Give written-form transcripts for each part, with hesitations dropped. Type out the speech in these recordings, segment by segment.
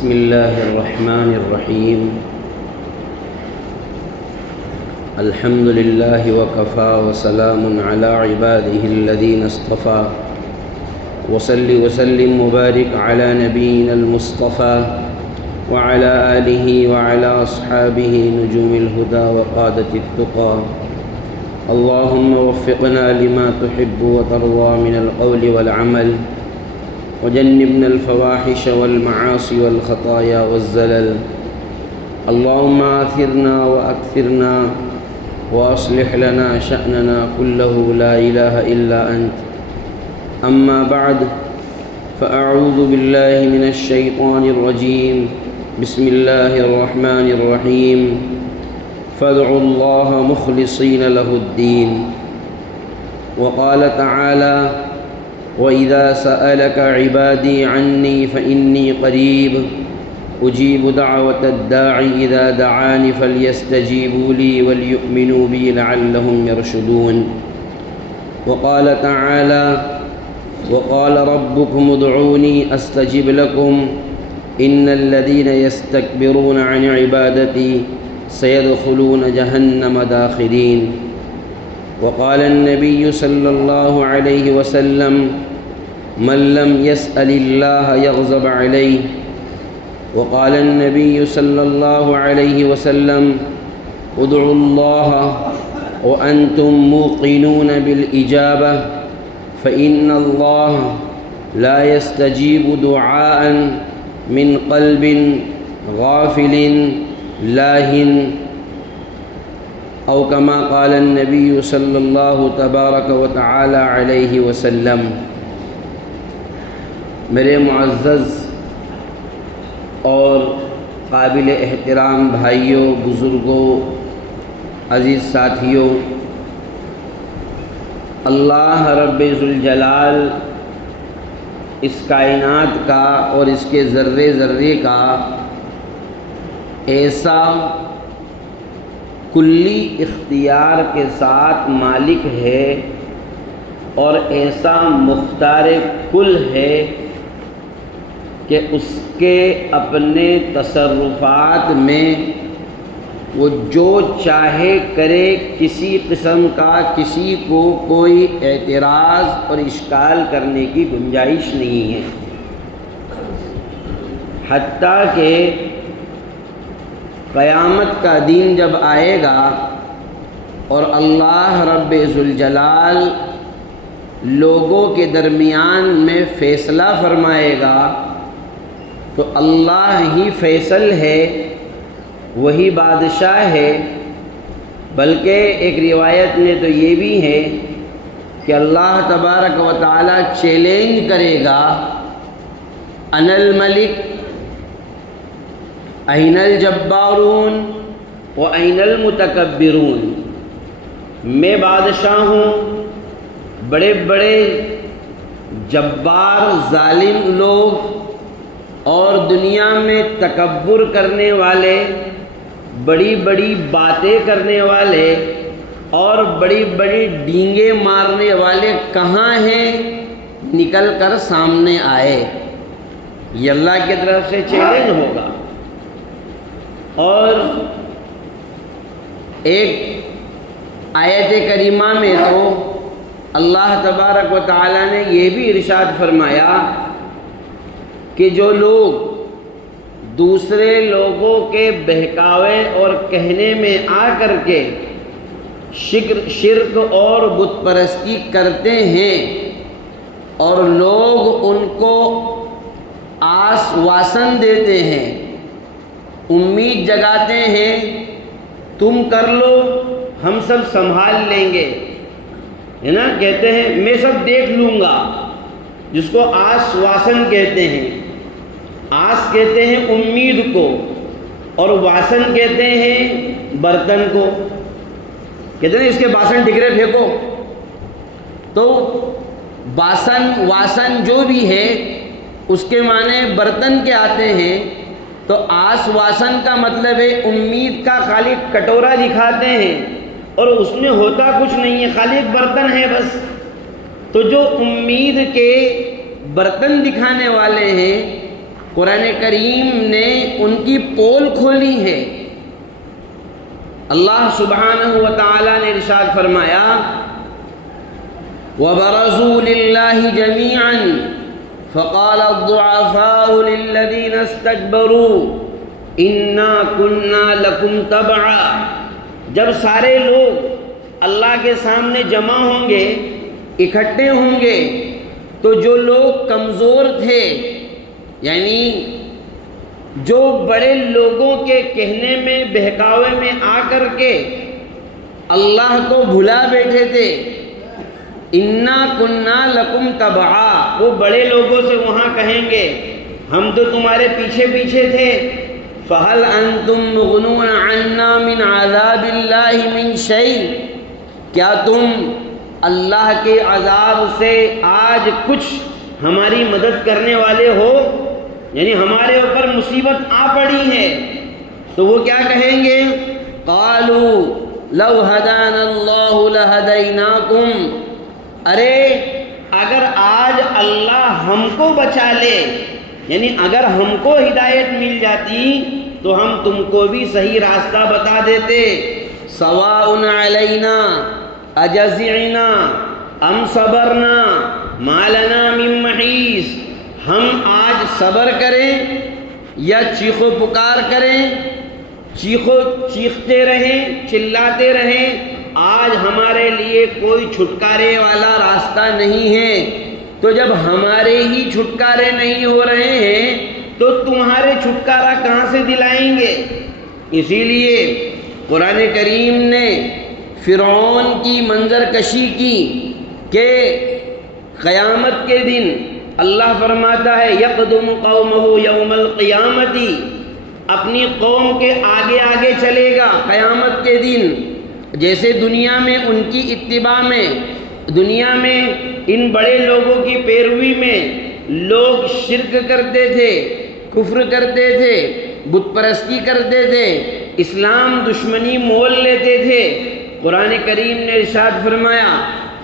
بسم الله الرحمن الرحيم. الحمد لله وكفى وسلام على عباده الذين اصطفى وصل وسلم وبارك على نبينا المصطفى وعلى آله وعلى أصحابه نجوم الهدى وقادة التقى. اللهم وفقنا لما تحب وترضى من القول والعمل وجنبنا الفواحش والمعاصي والخطايا والزلل. اللهم آثرنا وأكثرنا وأصلح لنا شأننا كله لا إله إلا أنت. أما بعد فأعوذ بالله من الشيطان الرجيم. بسم الله الرحمن الرحيم. فادعوا الله مخلصين له الدين. وقال تعالى: وَإِذَا سَأَلَكَ عِبَادِي عَنِّي فَإِنِّي قَرِيبٌ أُجِيبُ دَعْوَةَ الدَّاعِ إِذَا دَعَانِ فَلْيَسْتَجِيبُوا لِي وَلْيُؤْمِنُوا بِي لَعَلَّهُمْ يَرْشُدُونَ. وقال تعالى: وقال ربكم ادعوني أستجب لكم إن الذين يستكبرون عن عبادتي سيدخلون جهنم داخرين. وقال النبي صلى الله عليه وسلم: من لم يسأل الله يغضب عليه. وقال النبي صلى الله عليه وسلم: ادعوا الله وأنتم موقنون بالإجابة فإن الله لا يستجيب دعاء من قلب غافل لاهٍ او کما قال النبی صلی اللہ تبارک و تعالی علیہ وسلم. میرے معزز اور قابل احترام بھائیوں، بزرگوں، عزیز ساتھیوں، اللہ رب ذوالجلال اس کائنات کا اور اس کے ذرے ذرے کا ایسا کلی اختیار کے ساتھ مالک ہے اور ایسا مختار کل ہے کہ اس کے اپنے تصرفات میں وہ جو چاہے کرے، کسی قسم کا کسی کو کوئی اعتراض اور اشکال کرنے کی گنجائش نہیں ہے. حتیٰ کہ قیامت کا دن جب آئے گا اور اللہ رب ذوالجلال لوگوں کے درمیان میں فیصلہ فرمائے گا تو اللہ ہی فیصل ہے، وہی بادشاہ ہے. بلکہ ایک روایت میں تو یہ بھی ہے کہ اللہ تبارک و تعالی چیلنج کرے گا: انا الملک این الجبارون و این المتکبرون. میں بادشاہ ہوں، بڑے بڑے جبار ظالم لوگ اور دنیا میں تکبر کرنے والے، بڑی بڑی باتیں کرنے والے اور بڑی بڑی ڈینگیں مارنے والے کہاں ہیں؟ نکل کر سامنے آئے. یہ اللہ کی طرف سے چیلنج ہوگا. اور ایک آیت کریمہ میں تو اللہ تبارک و تعالی نے یہ بھی ارشاد فرمایا کہ جو لوگ دوسرے لوگوں کے بہکاوے اور کہنے میں آ کر کے شرک اور بت پرستی کرتے ہیں اور لوگ ان کو آس واسن دیتے ہیں، امید جگاتے ہیں تم کر لو ہم سب سنبھال لیں گے، ہے نا، کہتے ہیں میں سب دیکھ لوں گا، جس کو آس واسن کہتے ہیں. آس کہتے ہیں امید کو اور واسن کہتے ہیں برتن کو. کہتے ہیں اس کے باسن ٹکرے پھینکو. تو باسن واسن جو بھی ہے اس کے معنی برتن کے آتے ہیں. تو آس واسن کا مطلب ہے امید کا خالی کٹورا دکھاتے ہیں اور اس میں ہوتا کچھ نہیں ہے، خالی ایک برتن ہے بس. تو جو امید کے برتن دکھانے والے ہیں قرآن کریم نے ان کی پول کھولی ہے۔ اللہ سبحانہ و تعالی نے ارشاد فرمایا وَبَرَزُوا لِلَّهِ جَمِيعًا فَقَالَ الضُّعَفَاءُ لِلَّذِينَ اسْتَكْبَرُوا إِنَّا كُنَّا لَكُمْ تَبَعًا۔ جب سارے لوگ اللہ کے سامنے جمع ہوں گے، اکٹھے ہوں گے، تو جو لوگ کمزور تھے، یعنی جو بڑے لوگوں کے کہنے میں بہکاوے میں آ کر کے اللہ کو بھلا بیٹھے تھے، انا کننا لکم تبعا، وہ بڑے لوگوں سے وہاں کہیں گے ہم تو تمہارے پیچھے پیچھے تھے، فہل انتم مغنون عنا من عذاب اللہ من شیء، کیا تم اللہ کے عذاب سے آج کچھ ہماری مدد کرنے والے ہو؟ یعنی ہمارے اوپر مصیبت آ پڑی ہے تو وہ کیا کہیں گے؟ قالوا لو ہدانا اللہ لہدیناکم، ارے اگر آج اللہ ہم کو بچا لے، یعنی اگر ہم کو ہدایت مل جاتی تو ہم تم کو بھی صحیح راستہ بتا دیتے۔ سواء علینا اجزعنا ام صبرنا ما لنا من محیص، ہم آج صبر کریں یا چیخو پکار کریں، چیختے رہیں، چلاتے رہیں، آج ہمارے لیے کوئی چھٹکارے والا راستہ نہیں ہے۔ تو جب ہمارے ہی چھٹکارے نہیں ہو رہے ہیں تو تمہارے چھٹکارا کہاں سے دلائیں گے؟ اسی لیے قرآن کریم نے فرعون کی منظر کشی کی کہ قیامت کے دن اللہ فرماتا ہے یقدم قومہ یوم القیامت، اپنی قوم کے آگے آگے چلے گا قیامت کے دن۔ جیسے دنیا میں ان کی اتباع میں، دنیا میں ان بڑے لوگوں کی پیروی میں لوگ شرک کرتے تھے، کفر کرتے تھے، بت پرستی کرتے تھے، اسلام دشمنی مول لیتے تھے، قرآن کریم نے ارشاد فرمایا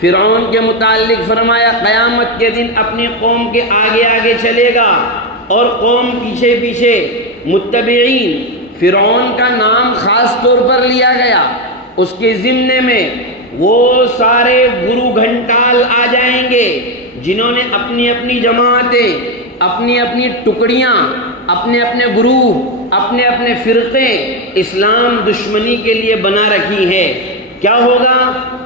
فرعون کے متعلق، فرمایا قیامت کے دن اپنی قوم کے آگے آگے چلے گا اور قوم پیچھے پیچھے۔ متبعین، فرعون کا نام خاص طور پر لیا گیا، اس کے ضمن میں وہ سارے گرو گھنٹال آ جائیں گے جنہوں نے اپنی اپنی جماعتیں، اپنی اپنی ٹکڑیاں، اپنے اپنے گروپ، اپنے اپنے فرقے اسلام دشمنی کے لیے بنا رکھی ہے۔ کیا ہوگا؟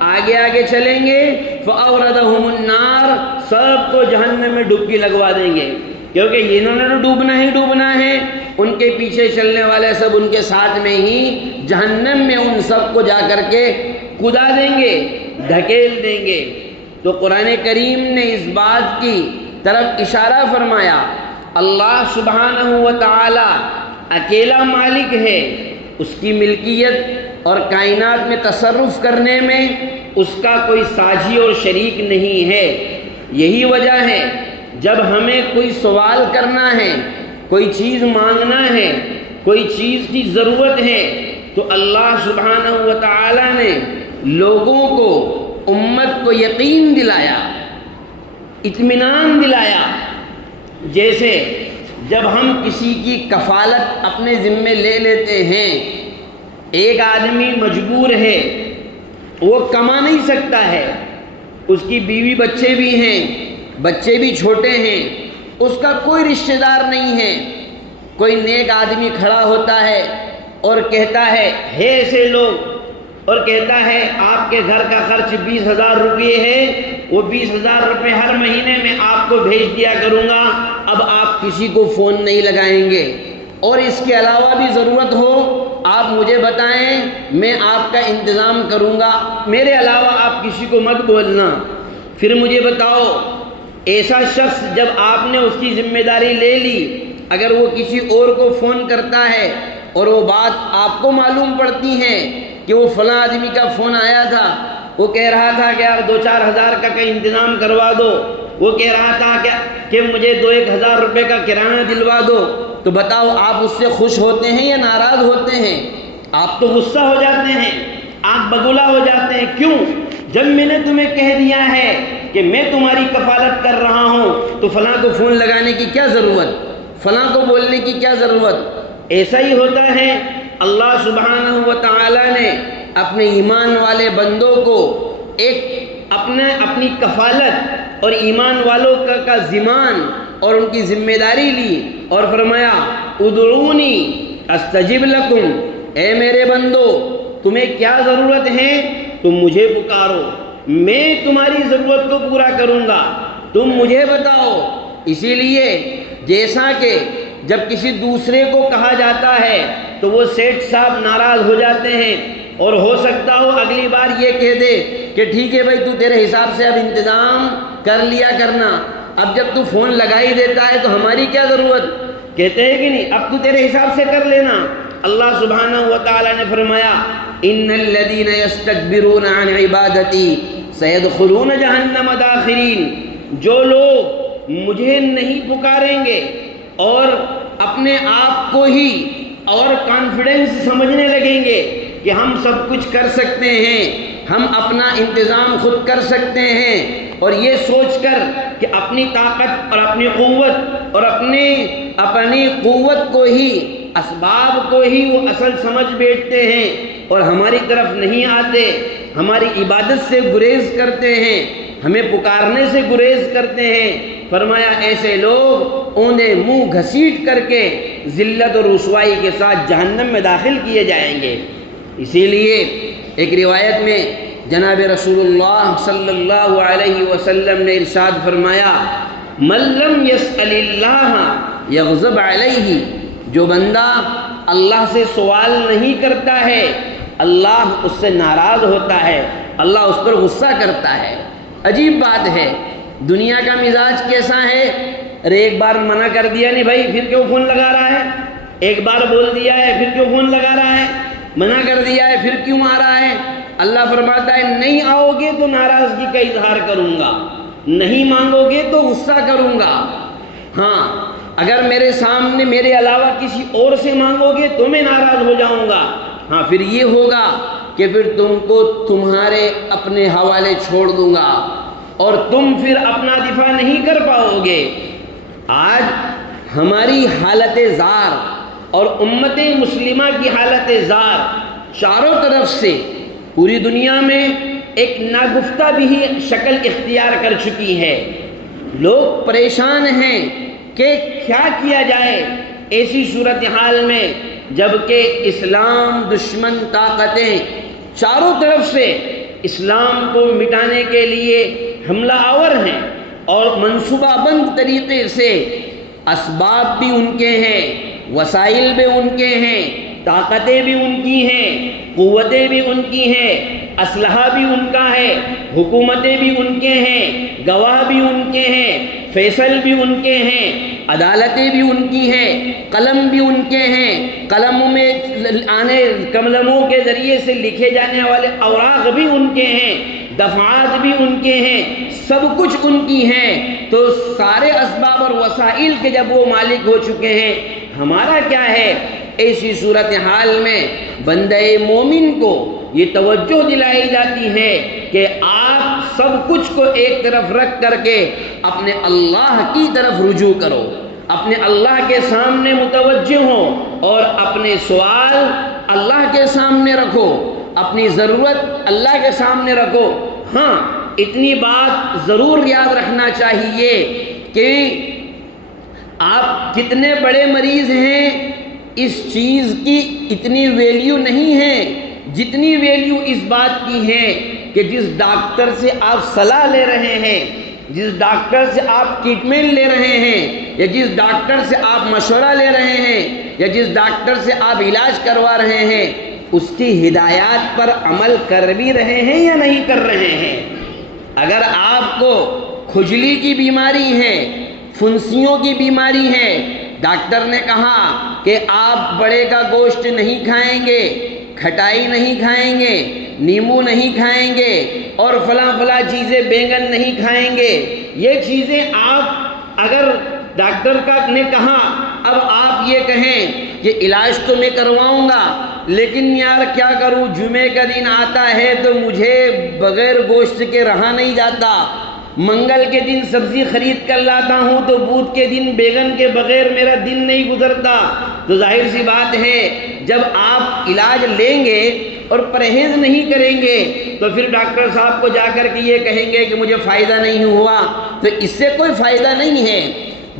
آگے آگے چلیں گے، فَأَوْرَدَهُمُ النَّارِ، سب کو جہنم میں ڈبکی لگوا دیں گے، کیونکہ انہوں نے تو ڈوبنا ہی ڈوبنا ہے، ان کے پیچھے چلنے والے سب ان کے ساتھ میں ہی جہنم میں ان سب کو جا کر کے کدا دیں گے، دھکیل دیں گے۔ تو قرآن کریم نے اس بات کی طرف اشارہ فرمایا اللہ سبحانہ و تعالی اکیلا مالک ہے، اس کی ملکیت اور کائنات میں تصرف کرنے میں اس کا کوئی ساجی اور شریک نہیں ہے۔ یہی وجہ ہے جب ہمیں کوئی سوال کرنا ہے، کوئی چیز مانگنا ہے، کوئی چیز کی ضرورت ہے، تو اللہ سبحانہ و تعالی نے لوگوں کو، امت کو یقین دلایا، اطمینان دلایا۔ جیسے جب ہم کسی کی کفالت اپنے ذمے لے لیتے ہیں، ایک آدمی مجبور ہے، وہ کما نہیں سکتا ہے، اس کی بیوی بچے بھی ہیں، بچے بھی چھوٹے ہیں، اس کا کوئی رشتہ دار نہیں ہے، کوئی نیک آدمی کھڑا ہوتا ہے اور کہتا ہے ایسے لوگ، اور کہتا ہے آپ کے گھر کا خرچ 20,000 روپے ہے، وہ 20,000 روپے ہر مہینے میں آپ کو بھیج دیا کروں گا، اب آپ کسی کو فون نہیں لگائیں گے، اور اس کے علاوہ بھی ضرورت ہو آپ مجھے بتائیں، میں آپ کا انتظام کروں گا، میرے علاوہ آپ کسی کو مت بولنا۔ پھر مجھے بتاؤ، ایسا شخص جب آپ نے اس کی ذمہ داری لے لی، اگر وہ کسی اور کو فون کرتا ہے اور وہ بات آپ کو معلوم پڑتی ہے کہ وہ فلاں آدمی کا فون آیا تھا، وہ کہہ رہا تھا کہ آپ 2-4 ہزار کا انتظام کروا دو، وہ کہہ رہا تھا کہ مجھے 2-1 ہزار روپے کا کرایہ دلوا دو، تو بتاؤ آپ اس سے خوش ہوتے ہیں یا ناراض ہوتے ہیں؟ آپ تو غصہ ہو جاتے ہیں، آپ بگولا ہو جاتے ہیں۔ کیوں؟ جب میں نے تمہیں کہہ دیا ہے کہ میں تمہاری کفالت کر رہا ہوں تو فلاں کو فون لگانے کی کیا ضرورت؟ فلاں کو بولنے کی کیا ضرورت؟ ایسا ہی ہوتا ہے۔ اللہ سبحانہ و تعالی نے اپنے ایمان والے بندوں کو ایک اپنی کفالت اور ایمان والوں کا ذمہ اور ان کی ذمہ داری لی اور فرمایا ادعونی استجب لکم، اے میرے بندو تمہیں کیا ضرورت ہے تم مجھے پکارو، میں تمہاری ضرورت کو پورا کروں گا، تم مجھے بتاؤ۔ اسی لیے جیسا کہ جب کسی دوسرے کو کہا جاتا ہے تو وہ سیٹھ صاحب ناراض ہو جاتے ہیں اور ہو سکتا ہو اگلی بار یہ کہہ دے کہ ٹھیک ہے بھائی تو تیرے حساب سے اب انتظام کر لیا کرنا، اب جب تو فون لگا ہی دیتا ہے تو ہماری کیا ضرورت؟ کہتے ہیں کہ نہیں، اب تو تیرے حساب سے کر لینا۔ اللہ سبحانہ و تعالی نے فرمایا ان الذین یستکبرون عن عبادتی سیدخلون جہنم داخرین، جو لوگ مجھے نہیں پکاریں گے اور اپنے آپ کو ہی اور کانفیڈنس سمجھنے لگیں گے کہ ہم سب کچھ کر سکتے ہیں، ہم اپنا انتظام خود کر سکتے ہیں، اور یہ سوچ کر کہ اپنی طاقت اور اپنی قوت اور اپنی قوت کو ہی، اسباب کو ہی وہ اصل سمجھ بیٹھتے ہیں اور ہماری طرف نہیں آتے، ہماری عبادت سے گریز کرتے ہیں، ہمیں پکارنے سے گریز کرتے ہیں۔ فرمایا ایسے لوگ اوندے منہ گھسیٹ کر کے ذلت اور رسوائی کے ساتھ جہنم میں داخل کیے جائیں گے۔ اسی لیے ایک روایت میں جناب رسول اللہ صلی اللہ علیہ وسلم نے ارشاد فرمایا من لم یسأل اللہ یغضب علیہ، جو بندہ اللہ سے سوال نہیں کرتا ہے اللہ اس سے ناراض ہوتا ہے، اللہ اس پر غصہ کرتا ہے۔ عجیب بات ہے، دنیا کا مزاج کیسا ہے؟ ارے ایک بار منع کر دیا نہیں بھائی پھر کیوں فون لگا رہا ہے، ایک بار بول دیا ہے پھر کیوں فون لگا رہا ہے، منع کر دیا ہے پھر کیوں آ رہا ہے؟ اللہ فرماتا ہے نہیں آؤ گے تو ناراضگی کا اظہار کروں گا، نہیں مانگو گے تو غصہ کروں گا، ہاں اگر میرے سامنے میرے علاوہ کسی اور سے مانگو گے تو میں ناراض ہو جاؤں گا، ہاں پھر یہ ہوگا کہ پھر تم کو تمہارے اپنے حوالے چھوڑ دوں گا اور تم پھر اپنا دفاع نہیں کر پاؤ گے۔ آج ہماری حالت زار اور امت مسلمہ کی حالت زار چاروں طرف سے پوری دنیا میں ایک ناگفتہ بھی شکل اختیار کر چکی ہے۔ لوگ پریشان ہیں کہ کیا کیا جائے ایسی صورتحال میں، جبکہ اسلام دشمن طاقتیں چاروں طرف سے اسلام کو مٹانے کے لیے حملہ آور ہیں اور منصوبہ بند طریقے سے اسباب بھی ان کے ہیں، وسائل بھی ان کے ہیں، طاقتیں بھی ان کی ہیں، قوتیں بھی ان کی ہیں، اسلحہ بھی ان کا ہے، حکومتیں بھی ان کے ہیں، گواہ بھی ان کے ہیں، فیصل بھی ان کے ہیں، عدالتیں بھی ان کی ہیں، قلم بھی ان کے ہیں، قلموں میں قلموں کے ذریعے سے لکھے جانے والے اوراق بھی ان کے ہیں، دفعات بھی ان کے ہیں، سب کچھ ان کی ہیں۔ تو سارے اسباب اور وسائل کے جب وہ مالک ہو چکے ہیں، ہمارا کیا ہے؟ ایسی صورتحال میں بندہ مومن کو یہ توجہ دلائی جاتی ہے کہ آپ سب کچھ کو ایک طرف رکھ کر کے اپنے اللہ کی طرف رجوع کرو، اپنے اللہ کے سامنے متوجہ ہو اور اپنے سوال اللہ کے سامنے رکھو، اپنی ضرورت اللہ کے سامنے رکھو۔ ہاں اتنی بات ضرور یاد رکھنا چاہیے کہ آپ کتنے بڑے مریض ہیں اس چیز کی اتنی ویلیو نہیں ہے جتنی ویلیو اس بات کی ہے کہ جس ڈاکٹر سے آپ صلاح لے رہے ہیں، جس ڈاکٹر سے آپ ٹریٹمنٹ لے رہے ہیں، یا جس ڈاکٹر سے آپ مشورہ لے رہے ہیں، یا جس ڈاکٹر سے آپ علاج کروا رہے ہیں، اس کی ہدایات پر عمل کر بھی رہے ہیں یا نہیں کر رہے ہیں۔ اگر آپ کو کھجلی کی بیماری ہے، پھنسیوں کی بیماری ہے، ڈاکٹر نے کہا کہ آپ بڑے کا گوشت نہیں کھائیں گے، کھٹائی نہیں کھائیں گے، نیمبو نہیں کھائیں گے اور فلاں چیزیں، بیگن نہیں کھائیں گے، یہ چیزیں آپ اگر ڈاکٹر نے کہا، اب آپ یہ کہیں کہ علاج تو میں کرواؤں گا لیکن یار کیا کروں، جمعے کا دن آتا ہے تو مجھے بغیر گوشت کے رہا نہیں جاتا، منگل کے دن سبزی خرید کر لاتا ہوں تو بدھ کے دن بیگن کے بغیر میرا دن نہیں گزرتا۔ تو ظاہر سی بات ہے جب آپ علاج لیں گے اور پرہیز نہیں کریں گے تو پھر ڈاکٹر صاحب کو جا کر کے یہ کہیں گے کہ مجھے فائدہ نہیں ہوا، تو اس سے کوئی فائدہ نہیں ہے۔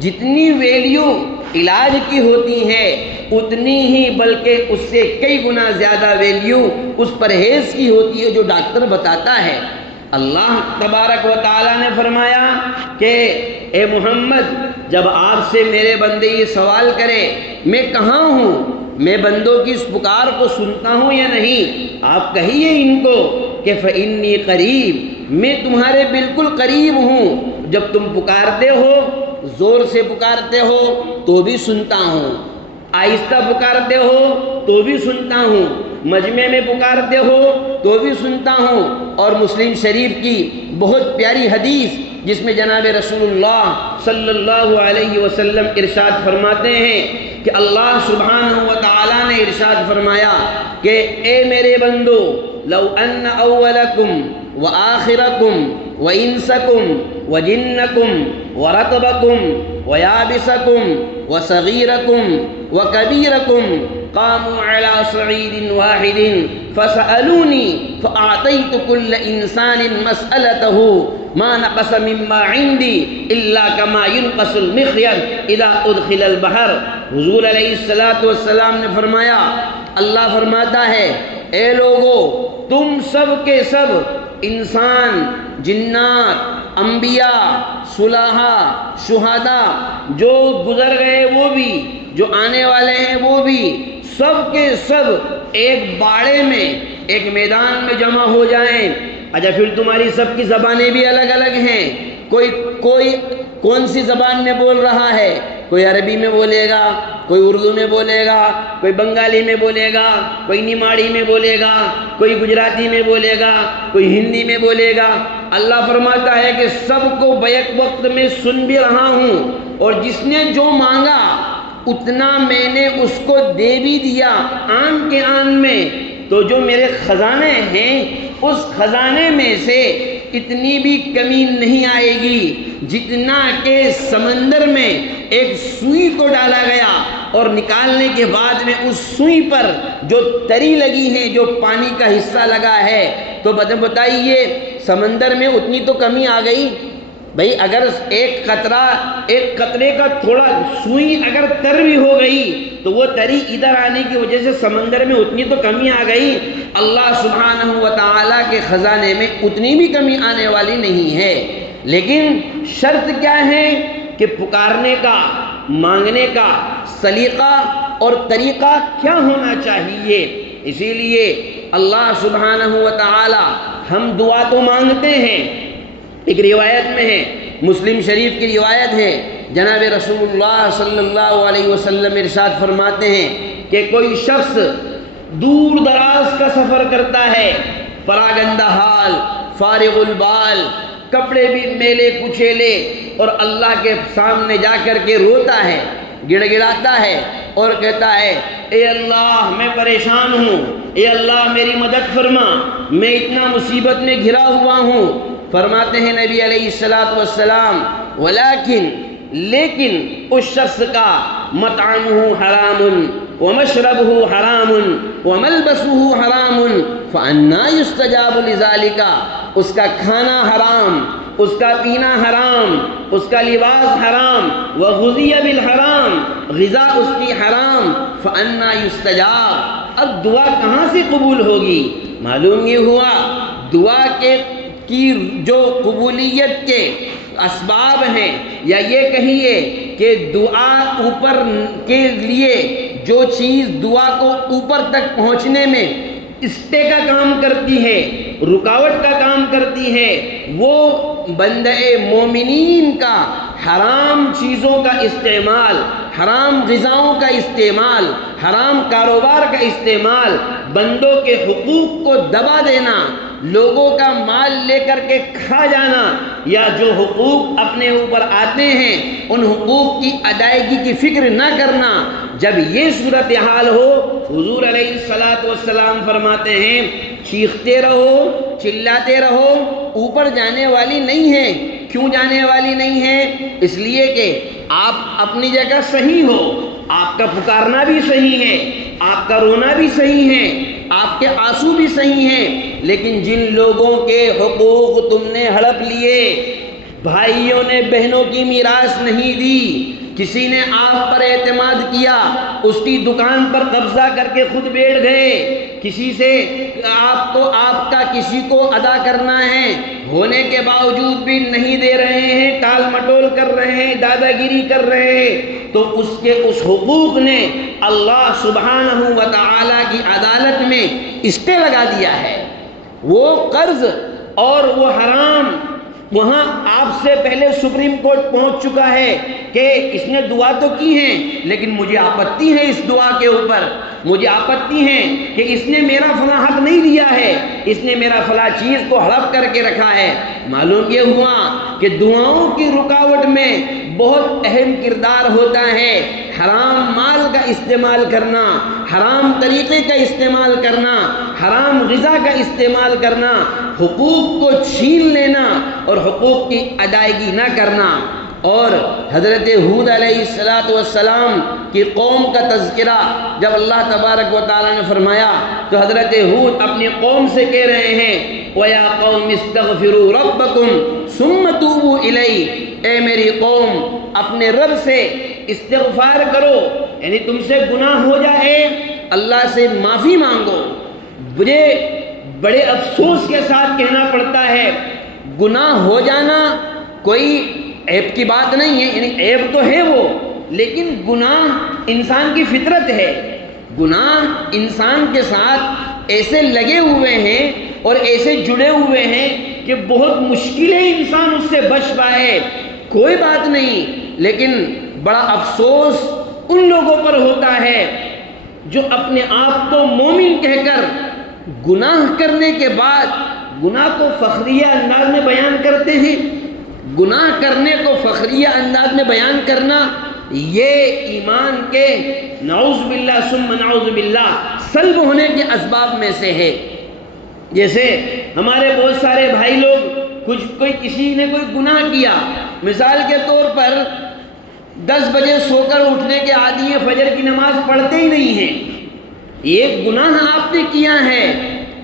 جتنی ویلیو علاج کی ہوتی ہے اتنی ہی بلکہ اس سے کئی گنا زیادہ ویلیو اس پرہیز کی ہوتی ہے جو ڈاکٹر بتاتا ہے۔ اللہ تبارک و تعالیٰ نے فرمایا کہ اے محمد جب آپ سے میرے بندے یہ سوال کرے میں کہاں ہوں، میں بندوں کی اس پکار کو سنتا ہوں یا نہیں، آپ کہیے ان کو کہ فإنی قریب، میں تمہارے بالکل قریب ہوں، جب تم پکارتے ہو زور سے پکارتے ہو تو بھی سنتا ہوں، آہستہ پکارتے ہو تو بھی سنتا ہوں، مجمع میں پکارتے ہو تو بھی سنتا ہوں۔ اور مسلم شریف کی بہت پیاری حدیث جس میں جناب رسول اللہ صلی اللہ علیہ وسلم ارشاد فرماتے ہیں کہ اللہ سبحانہ و تعالیٰ نے ارشاد فرمایا کہ اے میرے بندو لو ان اولکم وآخرکم وانسکم وجنکم ورطبکم ویابسکم وصغیرکم وکبیرکم قاموا على صعيد واحد فسألوني فأعطيت كل إنسان مسألته ما نقص مما عندي إلا كما ينقص المخيط إذا أدخل البحر۔ حضور علیہ السلام نے فرمایا، اللہ فرماتا ہے اے لوگو تم سب کے سب انسان، جنات، انبیاء، صلحاء، شہداء، جو گزر گئے وہ بھی، جو آنے والے ہیں وہ بھی، سب کے سب ایک باڑے میں، ایک میدان میں جمع ہو جائیں۔ اچھا پھر تمہاری سب کی زبانیں بھی الگ الگ ہیں، کوئی کون سی زبان میں بول رہا ہے، کوئی عربی میں بولے گا، کوئی اردو میں بولے گا، کوئی بنگالی میں بولے گا، کوئی نماڑی میں بولے گا، کوئی گجراتی میں بولے گا، کوئی ہندی میں بولے گا۔ اللہ فرماتا ہے کہ سب کو بیک وقت میں سن بھی رہا ہوں، اور جس نے جو مانگا اتنا میں نے اس کو دے بھی دیا آن کے آن میں۔ تو جو میرے خزانے ہیں اس خزانے میں سے اتنی بھی کمی نہیں آئے گی جتنا کہ سمندر میں ایک سوئی کو ڈالا گیا اور نکالنے کے بعد میں اس سوئی پر جو تری لگی ہے، جو پانی کا حصہ لگا ہے، تو بتائیے سمندر میں اتنی تو کمی آ گئی۔ بھئی اگر ایک قطرے کا تھوڑا سوئی اگر تر بھی ہو گئی تو وہ تری ادھر آنے کی وجہ سے سمندر میں اتنی تو کمی آ گئی۔ اللہ سبحانہ و تعالیٰ کے خزانے میں اتنی بھی کمی آنے والی نہیں ہے، لیکن شرط کیا ہے کہ پکارنے کا، مانگنے کا سلیقہ اور طریقہ کیا ہونا چاہیے۔ اسی لیے اللہ سبحانہ و تعالیٰ ہم دعا تو مانگتے ہیں، ایک روایت میں ہے، مسلم شریف کی روایت ہے، جناب رسول اللہ صلی اللہ علیہ وسلم ارشاد فرماتے ہیں کہ کوئی شخص دور دراز کا سفر کرتا ہے، پراگندہ حال، فارغ البال، کپڑے بھی میلے کچیلے، اور اللہ کے سامنے جا کر کے روتا ہے، گڑ گڑاتا ہے اور کہتا ہے اے اللہ میں پریشان ہوں، اے اللہ میری مدد فرما، میں اتنا مصیبت میں گھرا ہوا ہوں۔ فرماتے ہیں نبی علیہ السلام لیکن اس شخص کا مطعمہ حرام ومشربہ حرام وملبسہ حرام فأنا یستجاب لذالک، اس کا کھانا حرام، اس کا پینا حرام، اس کا لباس حرام، وغذی بالحرام، غذا اس کی حرام، فأنا یستجاب۔ اب دعا کہاں سے قبول ہوگی؟ معلوم یہ ہوا دعا کی جو قبولیت کے اسباب ہیں، یا یہ کہیے کہ دعا اوپر کے لیے جو چیز دعا کو اوپر تک پہنچنے میں اسٹے کا کام کرتی ہے، رکاوٹ کا کام کرتی ہے، وہ بندہ مومنین کا حرام چیزوں کا استعمال، حرام غذاؤں کا استعمال، حرام کاروبار کا استعمال، بندوں کے حقوق کو دبا دینا، لوگوں کا مال لے کر کے کھا جانا، یا جو حقوق اپنے اوپر آتے ہیں ان حقوق کی ادائیگی کی فکر نہ کرنا۔ جب یہ صورتحال ہو حضور علیہ السلام فرماتے ہیں چیختے رہو، چلاتے رہو، اوپر جانے والی نہیں ہے، کیوں جانے والی نہیں ہے؟ اس لیے کہ آپ اپنی جگہ صحیح ہو، آپ کا پکارنا بھی صحیح ہے، آپ کا رونا بھی صحیح ہے، آپ کے آنسو بھی صحیح ہیں، لیکن جن لوگوں کے حقوق تم نے ہڑپ لیے، بھائیوں نے بہنوں کی میراث نہیں دی، کسی نے آپ پر اعتماد کیا، اس کی دکان پر قبضہ کر کے خود بیٹھ گئے، کسی سے آپ کا کسی کو ادا کرنا ہے، ہونے کے باوجود بھی نہیں دے رہے ہیں، ٹال مٹول کر رہے ہیں، دادا گیری کر رہے ہیں، تو اس حقوق نے اللہ سبحانہ و تعالی کی عدالت میں اسٹے لگا دیا ہے۔ وہ قرض اور وہ حرام وہاں آپ سے پہلے سپریم کورٹ پہنچ چکا ہے کہ اس نے دعا تو کی ہے، لیکن مجھے آپتی ہے اس دعا کے اوپر، مجھے آپتی ہے کہ اس نے میرا فلاں حق نہیں دیا ہے، اس نے میرا فلاں چیز کو ہڑپ کر کے رکھا ہے۔ معلوم یہ ہوا کہ دعاؤں کی رکاوٹ میں بہت اہم کردار ہوتا ہے حرام مال کا استعمال کرنا، حرام طریقے کا استعمال کرنا، حرام غذا کا استعمال کرنا، حقوق کو چھین لینا اور حقوق کی ادائیگی نہ کرنا۔ اور حضرت ہود علیہ السلام کی قوم کا تذکرہ جب اللہ تبارک و تعالیٰ نے فرمایا تو حضرت ہود اپنی قوم سے کہہ رہے ہیں وَيَا قَوْمِ اسْتَغْفِرُوا رَبَّكُمْ ثُمَّ تُوبُوا إِلَيْهِ، اے میری قوم اپنے رب سے استغفار کرو، یعنی تم سے گناہ ہو جائے اللہ سے معافی مانگو۔ مجھے بڑے افسوس کے ساتھ کہنا پڑتا ہے گناہ ہو جانا کوئی عیب کی بات نہیں ہے، یعنی عیب تو ہے وہ، لیکن گناہ انسان کی فطرت ہے، گناہ انسان کے ساتھ ایسے لگے ہوئے ہیں اور ایسے جڑے ہوئے ہیں کہ بہت مشکل ہے انسان اس سے بچ پائے۔ کوئی بات نہیں، لیکن بڑا افسوس ان لوگوں پر ہوتا ہے جو اپنے آپ کو مومن کہہ کر گناہ کرنے کے بعد گناہ کو فخریہ انداز میں بیان کرتے ہیں۔ گناہ کرنے کو فخریہ انداز میں بیان کرنا یہ ایمان کے نعوذ باللہ ثم نعوذ باللہ سلب ہونے کے اسباب میں سے ہے۔ جیسے ہمارے بہت سارے بھائی لوگ کسی نے کوئی گناہ کیا، مثال کے طور پر 10 بجے سو کر اٹھنے کے عادی ہیں، فجر کی نماز پڑھتے ہی نہیں ہیں، یہ گناہ آپ نے کیا ہے،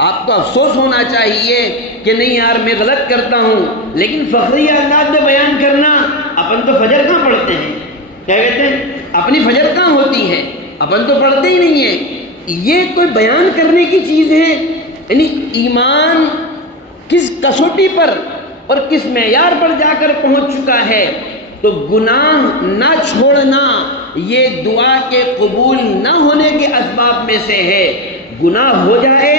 آپ کو افسوس ہونا چاہیے کہ نہیں یار میں غلط کرتا ہوں، لیکن فخریہ انداز میں بیان کرنا اپن تو فجر کہاں پڑھتے ہیں، کیا کہتے ہیں اپنی فجر کہاں ہوتی ہے، اپن تو پڑھتے ہی نہیں ہیں، یہ کوئی بیان کرنے کی چیز ہے؟ یعنی ایمان کس کسوٹی پر اور کس معیار پر جا کر پہنچ چکا ہے۔ تو گناہ نہ چھوڑنا یہ دعا کے قبول نہ ہونے کے اسباب میں سے ہے۔ گناہ ہو جائے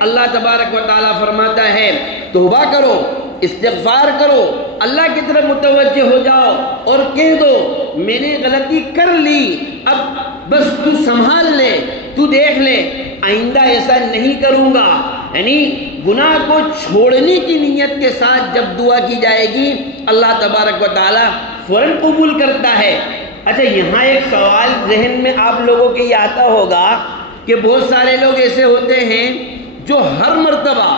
اللہ تبارک و تعالیٰ فرماتا ہے توبہ کرو، استغفار کرو، اللہ کی طرف متوجہ ہو جاؤ اور کہہ دو میں نے غلطی کر لی، اب بس تو سنبھال لے، تو دیکھ لے، آئندہ ایسا نہیں کروں گا۔ یعنی گناہ کو چھوڑنے کی نیت کے ساتھ جب دعا کی جائے گی اللہ تبارک و تعالیٰ فوراً قبول کرتا ہے۔ اچھا یہاں ایک سوال ذہن میں آپ لوگوں کے یہ آتا ہوگا کہ بہت سارے لوگ ایسے ہوتے ہیں جو ہر مرتبہ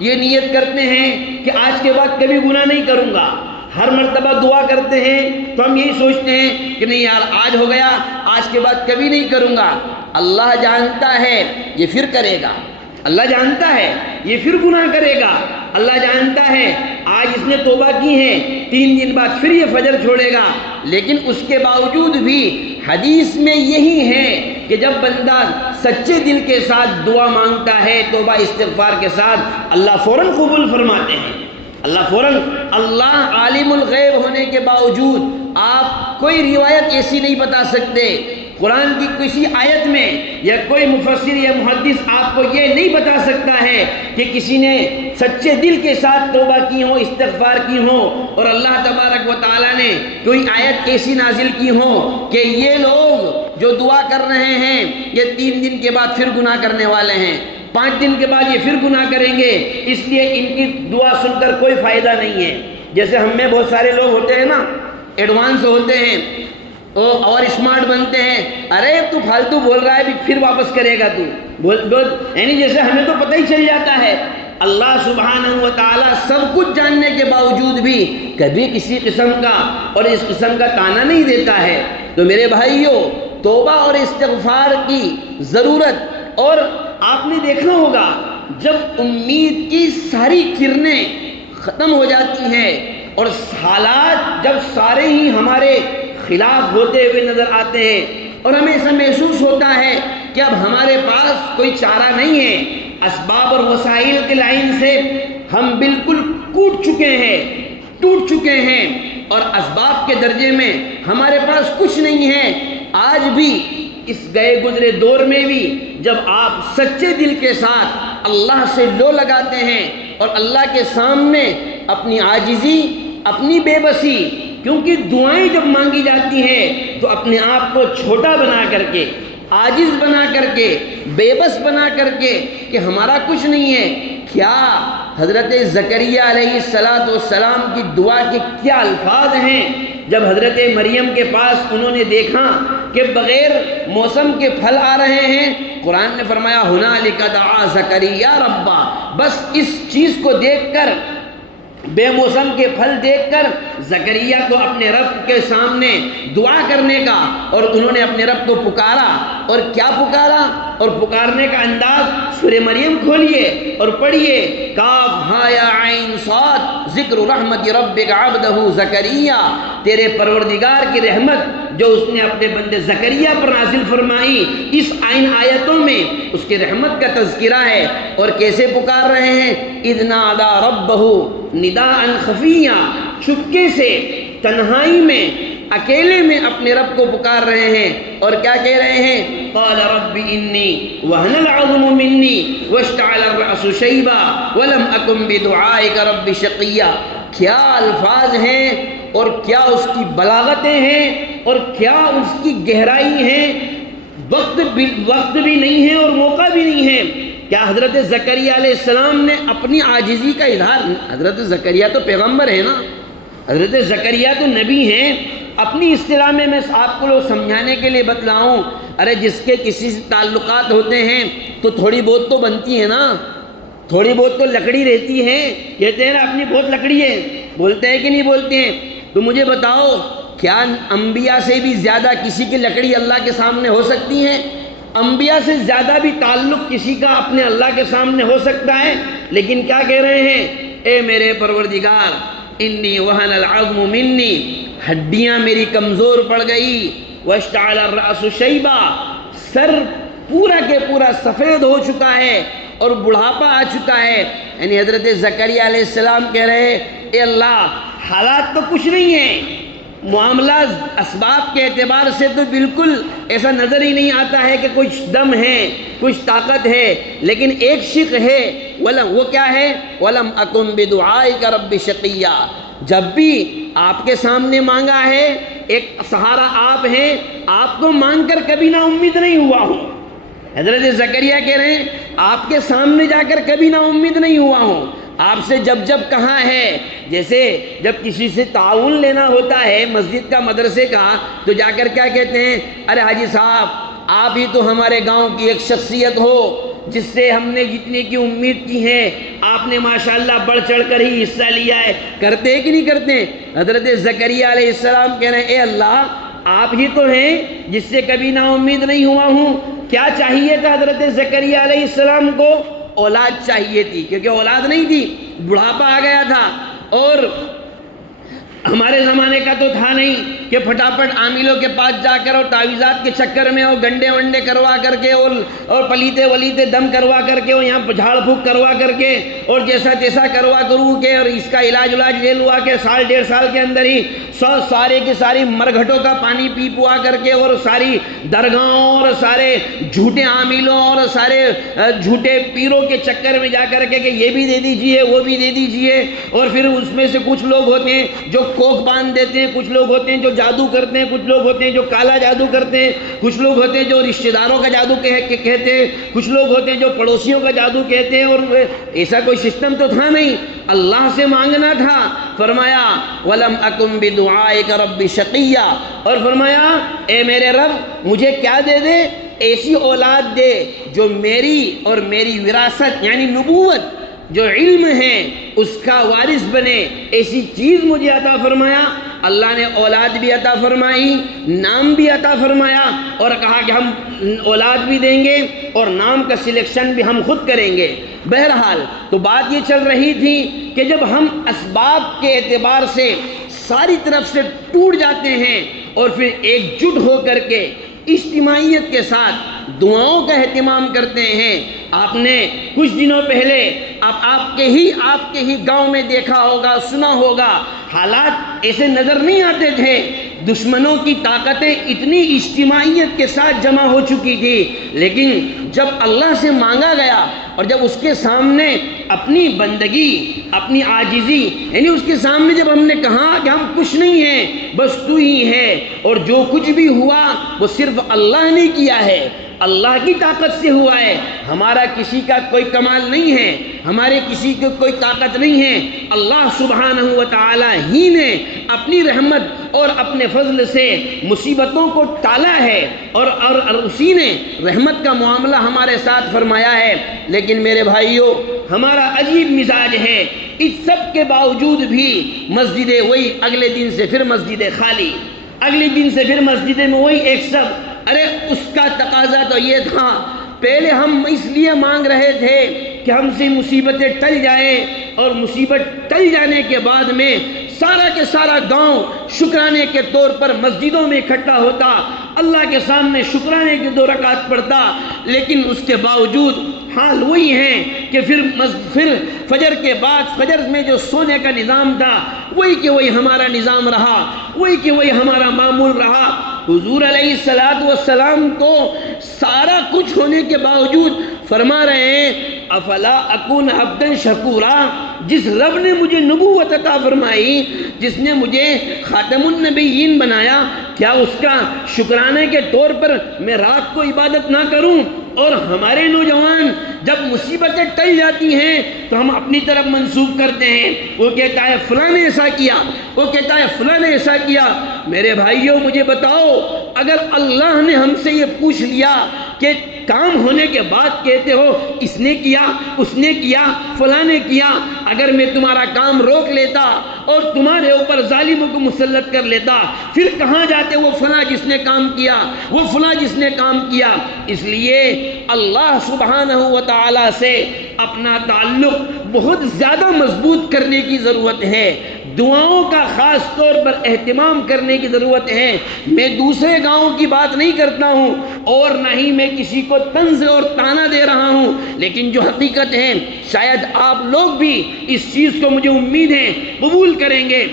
یہ نیت کرتے ہیں کہ آج کے بعد کبھی گناہ نہیں کروں گا، ہر مرتبہ دعا کرتے ہیں تو ہم یہی سوچتے ہیں کہ نہیں یار آج ہو گیا، آج کے بعد کبھی نہیں کروں گا۔ اللہ جانتا ہے یہ پھر کرے گا، اللہ جانتا ہے یہ پھر گناہ کرے گا، اللہ جانتا ہے آج اس نے توبہ کی ہے 3 دن بعد پھر یہ فجر چھوڑے گا، لیکن اس کے باوجود بھی حدیث میں یہی ہے کہ جب بندہ سچے دل کے ساتھ دعا مانگتا ہے توبہ استغفار کے ساتھ اللہ فوراً قبول فرماتے ہیں۔ اللہ عالم الغیب ہونے کے باوجود آپ کوئی روایت ایسی نہیں بتا سکتے، قرآن کی کسی آیت میں یا کوئی مفسر یا محدث آپ کو یہ نہیں بتا سکتا ہے کہ کسی نے سچے دل کے ساتھ توبہ کی ہو، استغفار کی ہو اور اللہ تبارک و تعالیٰ نے کوئی آیت ایسی نازل کی ہو کہ یہ لوگ جو دعا کر رہے ہیں یہ 3 دن کے بعد پھر گناہ کرنے والے ہیں، 5 دن کے بعد یہ پھر گناہ کریں گے، اس لیے ان کی دعا سن کر کوئی فائدہ نہیں ہے۔ جیسے ہم میں بہت سارے لوگ ہوتے ہیں نا، ایڈوانس ہوتے ہیں اور اسمارٹ بنتے ہیں، ارے تو فالتو بول رہا ہے بھی پھر واپس کرے گا تو بول، یعنی جیسے ہمیں تو پتہ ہی چل جاتا ہے اللہ سبحانہ و تعالیٰ سب کچھ جاننے کے باوجود بھی کبھی کسی قسم کا اور اس قسم کا تانا نہیں دیتا ہے۔ تو میرے بھائیوں، توبہ اور استغفار کی ضرورت، اور آپ نے دیکھا ہوگا جب امید کی ساری کرنیں ختم ہو جاتی ہیں اور حالات جب سارے ہی ہمارے خلاف ہوتے ہوئے نظر آتے ہیں اور ہمیں ایسا محسوس ہوتا ہے کہ اب ہمارے پاس کوئی چارہ نہیں ہے، اسباب اور وسائل کے لائن سے ہم بالکل ٹوٹ چکے ہیں اور اسباب کے درجے میں ہمارے پاس کچھ نہیں ہے، آج بھی اس گئے گزرے دور میں بھی جب آپ سچے دل کے ساتھ اللہ سے لو لگاتے ہیں اور اللہ کے سامنے اپنی عاجزی، اپنی بے بسی، کیونکہ دعائیں جب مانگی جاتی ہیں تو اپنے آپ کو چھوٹا بنا کر کے، عاجز بنا کر کے، بے بس بنا کر کے کہ ہمارا کچھ نہیں ہے، کیا حضرت زکریا علیہ السلام کی دعا کے کیا الفاظ ہیں جب حضرت مریم کے پاس انہوں نے دیکھا کہ بغیر موسم کے پھل آ رہے ہیں، قرآن نے فرمایا ہنالک دعا زکریا ربا، بس اس چیز کو دیکھ کر، بے موسم کے پھل دیکھ کر زکریا کو اپنے رب کے سامنے دعا کرنے کا، اور انہوں نے اپنے رب کو پکارا، اور کیا پکارا، اور پکارنے کا انداز سورہ مریم کھولیے اور پڑھیے، کاف ہا یا عین صاد ذکر رحمت ربک عبدہ زکریا، تیرے پروردگار کی رحمت جو اس نے اپنے بندے زکریا پر نازل فرمائی، اس آیتوں میں اس کی رحمت کا تذکرہ ہے۔ اور کیسے پکار رہے ہیں، اذ نادى ربہ نداء خفیہ، چپکے سے، تنہائی میں، اکیلے میں اپنے رب کو پکار رہے ہیں، اور کیا کہہ رہے ہیں، قال رب انی وہن العظم منی واشتعل الرأس شیبا ولم اکن بدعائک رب شقیا۔ کیا الفاظ ہیں اور کیا اس کی بلاغتیں ہیں اور کیا اس کی گہرائی ہے، وقت بھی نہیں ہے اور موقع بھی نہیں ہے۔ کیا حضرت زکریا علیہ السلام نے اپنی عاجزی کا اظہار، حضرت زکریا تو پیغمبر ہے نا، حضرت زکریا تو نبی ہیں، اپنی اصطلاح میں آپ کو سمجھانے کے لیے بتلاؤں، ارے جس کے کسی سے تعلقات ہوتے ہیں تو تھوڑی بہت تو بنتی ہے نا، تھوڑی بہت تو لکڑی رہتی ہے، کہتے ہیں نا اپنی بہت لکڑی ہے، بولتے ہیں کہ نہیں بولتے ہیں؟ تو مجھے بتاؤ، کیا انبیاء سے بھی زیادہ کسی کی لکڑی اللہ کے سامنے ہو سکتی ہے؟ انبیاء سے زیادہ بھی تعلق کسی کا اپنے اللہ کے سامنے ہو سکتا ہے؟ لیکن کیا کہہ رہے ہیں، اے میرے پروردگار، انی وہن العظم منی، ہڈیاں میری کمزور پڑ گئی، واشتعل الرأس شیبا، سر پورا کے پورا سفید ہو چکا ہے اور بڑھاپا آ چکا ہے۔ یعنی حضرت زکریا علیہ السلام کہہ رہے ہیں، اے اللہ، حالات تو کچھ نہیں ہیں، معاملہ اسباب کے اعتبار سے تو بالکل ایسا نظر ہی نہیں آتا ہے کہ کچھ دم ہے، کچھ طاقت ہے، لیکن ایک شق ہے، وہ کیا ہے، وَلَمْ أَكُمْ بِدُعَائِكَ رَبِّ شَقِيًّا، جب بھی آپ کے سامنے مانگا ہے، ایک سہارا آپ ہیں، آپ کو مانگ کر کبھی نا امید نہیں ہوا ہوں۔ حضرت زکریا کہہ رہے ہیں، آپ کے سامنے جا کر کبھی نا امید نہیں ہوا ہوں، آپ سے جب کہاں ہے، جیسے جب کسی سے تعاون لینا ہوتا ہے مسجد کا، مدرسے کا، تو جا کر کیا کہتے ہیں، ارے حاجی صاحب، آپ ہی تو ہمارے گاؤں کی ایک شخصیت ہو جس سے ہم نے جتنے کی امید کی ہے، آپ نے ماشاءاللہ بڑھ چڑھ کر ہی حصہ لیا ہے، کرتے ہیں کہ نہیں کرتے؟ حضرت زکریا علیہ السلام کہہ رہے ہیں، اے اللہ، آپ ہی تو ہیں جس سے کبھی نا امید نہیں ہوا ہوں۔ کیا چاہیے تھا حضرت زکریا علیہ السلام کو؟ اولاد چاہیے تھی، کیونکہ اولاد نہیں تھی، بڑھاپا آ گیا تھا، اور ہمارے زمانے کا تو تھا نہیں کہ پھٹافٹ عاملوں کے پاس جا کر اور تعویذات کے چکر میں اور گنڈے ونڈے کروا کر کے اور پلیتے ولیتے دم کروا کر کے اور یہاں جھاڑ پھونک کروا کر کے اور جیسا تیسا کروا کرو کے اور اس کا علاج لے لوا کے سال ڈیڑھ سال کے اندر ہی سارے کی ساری مرگھٹوں کا پانی پی پوا کر کے اور ساری درگاہوں اور سارے جھوٹے عاملوں اور سارے جھوٹے پیروں کے چکر میں جا کر کے کہ یہ بھی دے دیجئے وہ بھی دے دیجئے، اور پھر اس میں سے کچھ لوگ ہوتے ہیں جو کوک باندھ دیتے ہیں، کچھ لوگ ہوتے ہیں جو جادو کرتے ہیں، کچھ لوگ ہوتے ہیں جو کالا جادو کرتے ہیں، کچھ لوگ ہوتے ہیں جو رشتہ داروں کا جادو کہتے ہیں، کچھ لوگ ہوتے ہیں جو پڑوسیوں کا جادو کہتے ہیں، اور ایسا کوئی سسٹم تو تھا نہیں، اللہ سے مانگنا تھا۔ فرمایا وَلَمْ أَكُمْ بِدُعَائِكَ رَبِّ شَقِيًّا، اور فرمایا اے میرے رب مجھے کیا دے دے، ایسی اولاد دے جو میری اور میری وراثت یعنی نبوت جو علم ہے اس کا وارث بنے، ایسی چیز مجھے عطا فرمایا۔ اللہ نے اولاد بھی عطا فرمائی، نام بھی عطا فرمایا، اور کہا کہ ہم اولاد بھی دیں گے اور نام کا سلیکشن بھی ہم خود کریں گے۔ بہرحال تو بات یہ چل رہی تھی کہ جب ہم اسباب کے اعتبار سے ساری طرف سے ٹوٹ جاتے ہیں اور پھر ایک جٹ ہو کر کے اجتماعیت کے ساتھ دعاؤں کا اہتمام کرتے ہیں۔ آپ نے کچھ دنوں پہلے آپ کے ہی گاؤں میں دیکھا ہوگا، سنا ہوگا، حالات ایسے نظر نہیں آتے تھے، دشمنوں کی طاقتیں اتنی اجتماعیت کے ساتھ جمع ہو چکی تھی، لیکن جب اللہ سے مانگا گیا اور جب اس کے سامنے اپنی بندگی، اپنی عاجزی، یعنی اس کے سامنے جب ہم نے کہا کہ ہم کچھ نہیں ہیں، بس تو ہی ہے، اور جو کچھ بھی ہوا وہ صرف اللہ نے کیا ہے، اللہ کی طاقت سے ہوا ہے، ہمارا کسی کا کوئی کمال نہیں ہے، ہمارے کسی کو کوئی طاقت نہیں ہے، اللہ سبحانہ و تعالی ہی نے اپنی رحمت اور اپنے فضل سے مصیبتوں کو ٹالا ہے، اور اسی نے رحمت کا معاملہ ہمارے ساتھ فرمایا ہے۔ لیکن میرے بھائیوں، ہمارا عجیب مزاج ہے، اس سب کے باوجود بھی مسجدیں وہی، اگلے دن سے پھر مسجدیں خالی، اگلے دن سے پھر مسجدیں میں وہی ایک سب۔ ارے اس کا تقاضا تو یہ تھا، پہلے ہم اس لیے مانگ رہے تھے کہ ہم سے مصیبتیں ٹل جائیں، اور مصیبت ٹل جانے کے بعد میں سارا کے سارا گاؤں شکرانے کے طور پر مسجدوں میں اکٹھا ہوتا، اللہ کے سامنے شکرانے کی 2 رکعت پڑھتا، لیکن اس کے باوجود حال وہی ہے کہ پھر فجر کے بعد، فجر میں جو سونے کا نظام تھا وہی کہ وہی ہمارا نظام رہا، وہی کہ وہی ہمارا معمول رہا۔ حضور علیہ السلام کو سارا کچھ ہونے کے باوجود فرما رہے ہیں، افلا اکون عبدا شکورا، جس رب نے مجھے نبوت عطا فرمائی، جس نے مجھے خاتم النبیین بنایا، کیا اس کا شکرانے کے طور پر میں رات کو عبادت نہ کروں؟ اور ہمارے نوجوان جب مصیبتیں ٹل جاتی ہیں تو ہم اپنی طرف منسوب کرتے ہیں، وہ کہتا ہے فلاں نے ایسا کیا، وہ کہتا ہے فلاں نے ایسا کیا۔ میرے بھائیوں، مجھے بتاؤ، اگر اللہ نے ہم سے یہ پوچھ لیا کہ کام ہونے کے بعد کہتے ہو اس نے کیا، اس نے کیا، فلاں نے کیا، اگر میں تمہارا کام روک لیتا اور تمہارے اوپر ظالموں کو مسلط کر لیتا، پھر کہاں جاتے وہ فلاں جس نے کام کیا، وہ فلاں جس نے کام کیا؟ اس لیے اللہ سبحانہ و تعالی سے اپنا تعلق بہت زیادہ مضبوط کرنے کی ضرورت ہے، دعاؤں کا خاص طور پر اہتمام کرنے کی ضرورت ہے۔ میں دوسرے گاؤں کی بات نہیں کرتا ہوں اور نہ ہی میں کسی کو طنز اور طعنہ دے رہا ہوں، لیکن جو حقیقت ہے شاید آپ لوگ بھی اس چیز کو، مجھے امید ہے، قبول کریں گے۔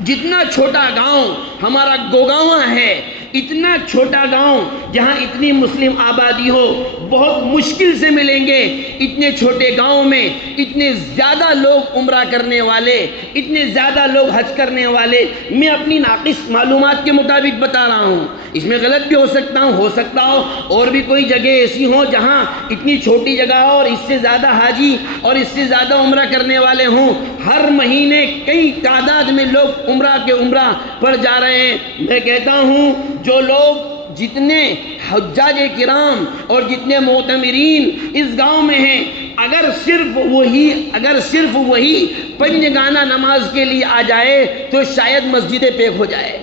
جتنا چھوٹا گاؤں ہمارا گوگاواں ہے، اتنا چھوٹا گاؤں جہاں اتنی مسلم آبادی ہو، بہت مشکل سے ملیں گے اتنے چھوٹے گاؤں میں اتنے زیادہ لوگ عمرہ کرنے والے، اتنے زیادہ لوگ حج کرنے والے۔ میں اپنی ناقص معلومات کے مطابق بتا رہا ہوں، اس میں غلط بھی ہو سکتا ہوں، ہو سکتا ہو اور بھی کوئی جگہ ایسی ہوں جہاں اتنی چھوٹی جگہ ہو اور اس سے زیادہ حاجی اور اس سے زیادہ عمرہ کرنے والے ہوں۔ ہر مہینے کئی تعداد میں لوگ عمرہ پر جا رہے ہیں۔ میں کہتا ہوں، جو لوگ، جتنے حجاج کرام اور جتنے معتمرین اس گاؤں میں ہیں، اگر صرف وہی پنجگانہ نماز کے لیے آ جائے تو شاید مسجدیں پیک ہو جائے۔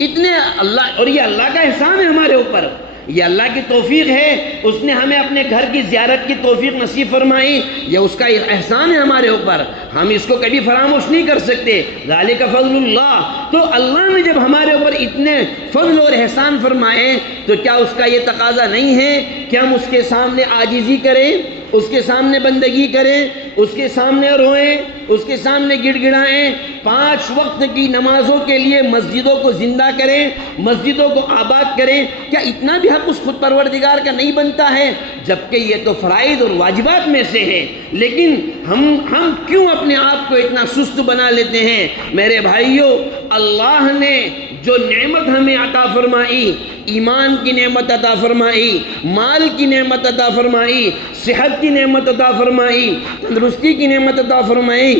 اتنے اللہ، اور یہ اللہ کا احسان ہے ہمارے اوپر، یہ اللہ کی توفیق ہے، اس نے ہمیں اپنے گھر کی زیارت کی توفیق نصیب فرمائی، یہ اس کا احسان ہے ہمارے اوپر، ہم اس کو کبھی فراموش نہیں کر سکتے۔ ذالک فضل اللہ، تو اللہ نے جب ہمارے اوپر اتنے فضل اور احسان فرمائے تو کیا اس کا یہ تقاضا نہیں ہے کہ ہم اس کے سامنے عاجزی کریں، اس کے سامنے بندگی کریں، اس کے سامنے روئیں، اس کے سامنے گڑ گڑائیں، 5 وقت کی نمازوں کے لیے مسجدوں کو زندہ کریں، مسجدوں کو آباد کریں؟ کیا اتنا بھی حق اس خود پروردگار کا نہیں بنتا ہے؟ جبکہ یہ تو فرائض اور واجبات میں سے ہے، لیکن ہم کیوں اپنے آپ کو اتنا سست بنا لیتے ہیں؟ میرے بھائیوں، اللہ نے جو نعمت ہمیں عطا فرمائی، ایمان کی نعمت عطا فرمائی، مال کی نعمت عطا فرمائی، صحت کی نعمت عطا فرمائی، تندرستی کی نعمت عطا فرمائی،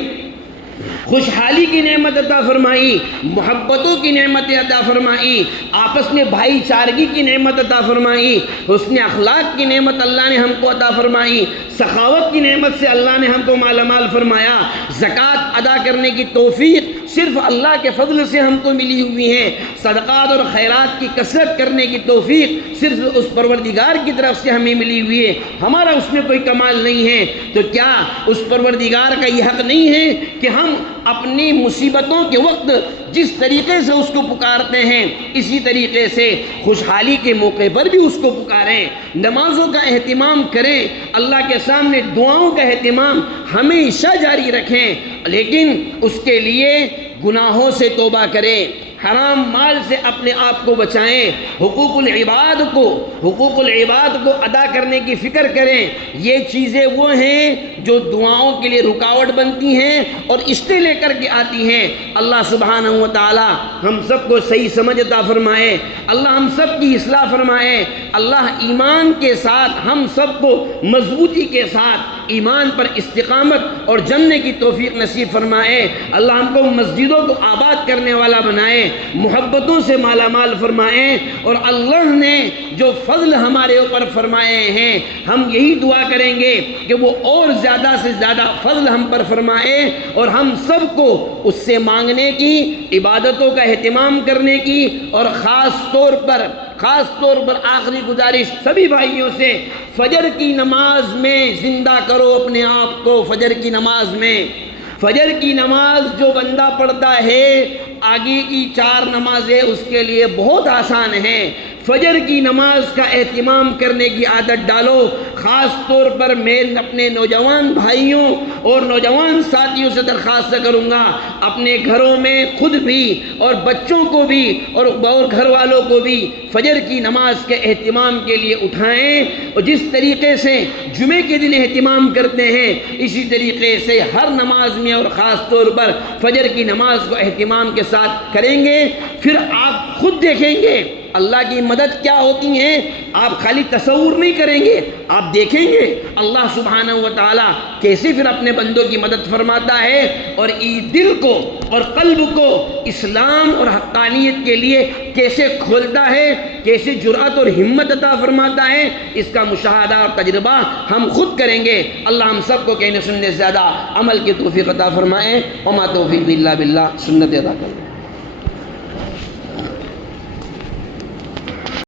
خوشحالی کی نعمت عطا فرمائی، محبتوں کی نعمت عطا فرمائی، آپس میں بھائی چارگی کی نعمت عطا فرمائی، حسن اخلاق کی نعمت اللہ نے ہم کو عطا فرمائی، سخاوت کی نعمت سے اللہ نے ہم کو مالا مال فرمایا، زکوٰۃ ادا کرنے کی توفیق صرف اللہ کے فضل سے ہم کو ملی ہوئی ہے، صدقات اور خیرات کی کثرت کرنے کی توفیق صرف اس پروردگار کی طرف سے ہمیں ملی ہوئی ہے، ہمارا اس میں کوئی کمال نہیں ہے۔ تو کیا اس پروردگار کا یہ حق نہیں ہے کہ ہم اپنی مصیبتوں کے وقت جس طریقے سے اس کو پکارتے ہیں اسی طریقے سے خوشحالی کے موقع پر بھی اس کو پکاریں، نمازوں کا اہتمام کریں، اللہ کے سامنے دعاؤں کا اہتمام ہمیشہ جاری رکھیں، لیکن اس کے لیے گناہوں سے توبہ کریں، حرام مال سے اپنے آپ کو بچائیں، حقوق العباد کو ادا کرنے کی فکر کریں۔ یہ چیزیں وہ ہیں جو دعاؤں کے لیے رکاوٹ بنتی ہیں اور اسٹے لے کر کے آتی ہیں۔ اللہ سبحانہ و تعالی ہم سب کو صحیح سمجھ عطا فرمائے، اللہ ہم سب کی اصلاح فرمائے، اللہ ایمان کے ساتھ ہم سب کو مضبوطی کے ساتھ ایمان پر استقامت اور جننے کی توفیق نصیب فرمائے، اللہ ہم کو مسجدوں کو آباد کرنے والا بنائے، محبتوں سے مالا مال فرمائے، اور اللہ نے جو فضل ہمارے اوپر فرمائے ہیں ہم یہی دعا کریں گے کہ وہ اور زیادہ سے زیادہ فضل ہم پر فرمائے، اور ہم سب کو اس سے مانگنے کی، عبادتوں کا اہتمام کرنے کی، اور خاص طور پر آخری گزارش سبھی بھائیوں سے، فجر کی نماز میں زندہ کرو اپنے آپ کو۔ فجر کی نماز جو بندہ پڑھتا ہے آگے کی 4 نمازیں اس کے لیے بہت آسان ہیں۔ فجر کی نماز کا اہتمام کرنے کی عادت ڈالو۔ خاص طور پر میں اپنے نوجوان بھائیوں اور نوجوان ساتھیوں سے درخواست کروں گا، اپنے گھروں میں خود بھی اور بچوں کو بھی اور گھر والوں کو بھی فجر کی نماز کے اہتمام کے لیے اٹھائیں، اور جس طریقے سے جمعے کے دن اہتمام کرتے ہیں اسی طریقے سے ہر نماز میں اور خاص طور پر فجر کی نماز کو اہتمام کے ساتھ کریں گے، پھر آپ خود دیکھیں گے اللہ کی مدد کیا ہوتی ہے۔ آپ خالی تصور نہیں کریں گے، آپ دیکھیں گے اللہ سبحانہ و تعالیٰ کیسے پھر اپنے بندوں کی مدد فرماتا ہے، اور دل کو اور قلب کو اسلام اور حقانیت کے لیے کیسے کھولتا ہے، کیسے جرأت اور ہمت عطا فرماتا ہے، اس کا مشاہدہ اور تجربہ ہم خود کریں گے۔ اللہ ہم سب کو کہنے سننے سے زیادہ عمل کی توفیق عطا فرمائے۔ وما توفیق الا باللہ، سنت ادا کریں۔